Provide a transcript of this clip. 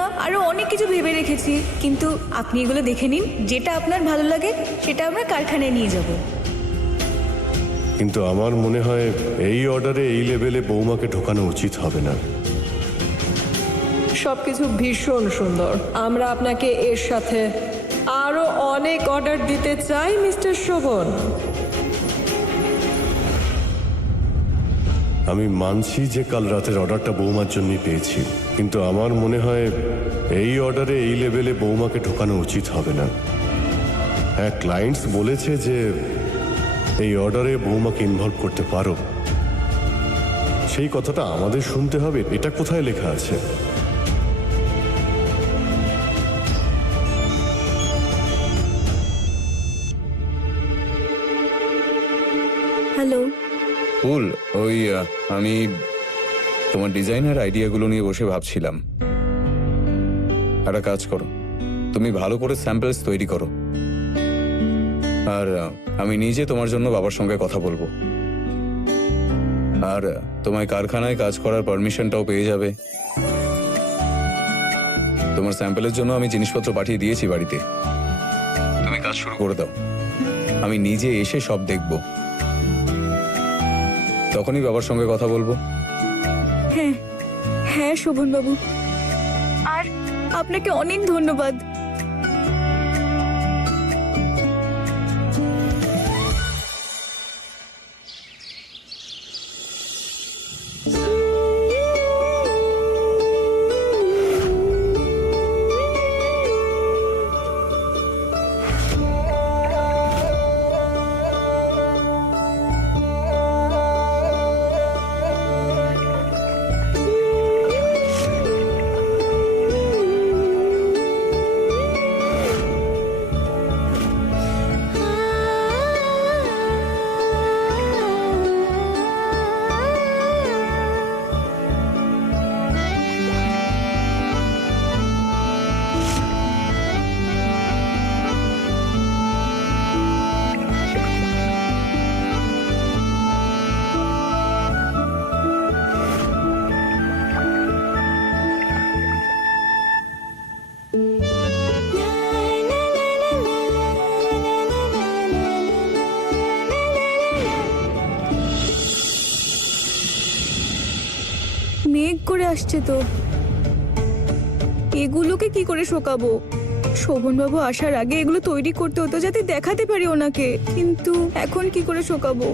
না আরো অনেক কিছু ভেবে রেখেছি, কিন্তু আপনি এগুলো দেখে নিন, যেটা আপনার ভালো লাগে সেটা আমরা কারখানায় নিয়ে যাব। কিন্তু আমার মনে হয় এই অর্ডারে এই লেভেলে বৌমাকে ঢোকানো উচিত হবে না। সবকিছু ভীষণ সুন্দর। আমরা আপনাকে এর সাথে আরো অনেক অর্ডার দিতে চাই মিস্টার শোভন। আমি মানছি যে কাল রাতের অর্ডারটা বৌমার জন্যই পেয়েছি, কিন্তু আমার মনে হয় এই অর্ডারে এই লেভেলে বৌমাকে ঢোকানো উচিত হবে না। হ্যাঁ, ক্লায়েন্টস বলেছে যে এই অর্ডারে বৌমাকে ইনভলভ করতে পারো, সেই কথাটা আমাদের শুনতে হবে। এটা কোথায় লেখা আছে? হ্যালো। ফুল, আমি তোমার ডিজাইনের আইডিয়াগুলো নিয়ে বসে ভাবছিলাম। একটা কাজ করো, তুমি ভালো করে স্যাম্পলস তৈরি করো, আর আমি নিজে তোমার জন্য বাবার সঙ্গে কথা বলবো। আর তোমায় কারখানায় কাজ করার পারমিশনটাও পেয়ে যাবে। তোমার স্যাম্পলের জন্য আমি জিনিসপত্র পাঠিয়ে দিয়েছি বাড়িতে। তুমি কাজ শুরু করে দাও, আমি নিজে এসে সব দেখব, তখনই বাবার সঙ্গে কথা বলবো। হ্যাঁ হ্যাঁ শোভনবাবু, আর আপনাকে অনেক ধন্যবাদ। মেঘ করে আসছে তো, এগুলোকে কি করে শোকাবো? শোভনবাবু আসার আগে এগুলো তৈরি করতে হতো যাতে দেখাতে পারি ওনাকে, কিন্তু এখন কি করে শোকাবো?